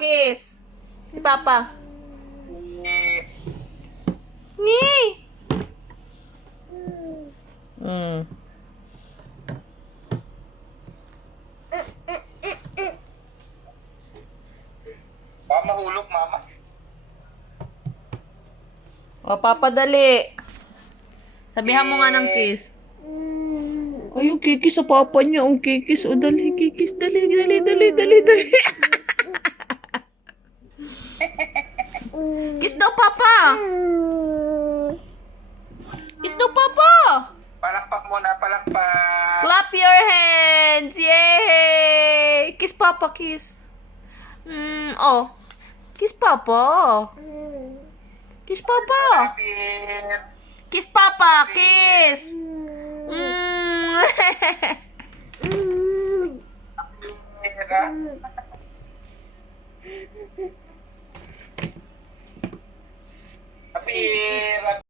kiss. Si Papa. Eh, Ni. Mm. baka mahulog, mama. O, Papa, dali. Sabihan mo nga ng kiss. Ay, yung kikis sa papa niya. Yung kikis. O, dali, kikis. Dali, dali, dali, dali, dali. Kiss daw, Papa. Kiss daw, Papa. Palakpak muna, palakpak. Clap your hands. Yay! Kiss, Papa, kiss. Oh. Kiss, Papa. Kiss, Papa. Lapit. Kiss, Papa. Kiss. Tira.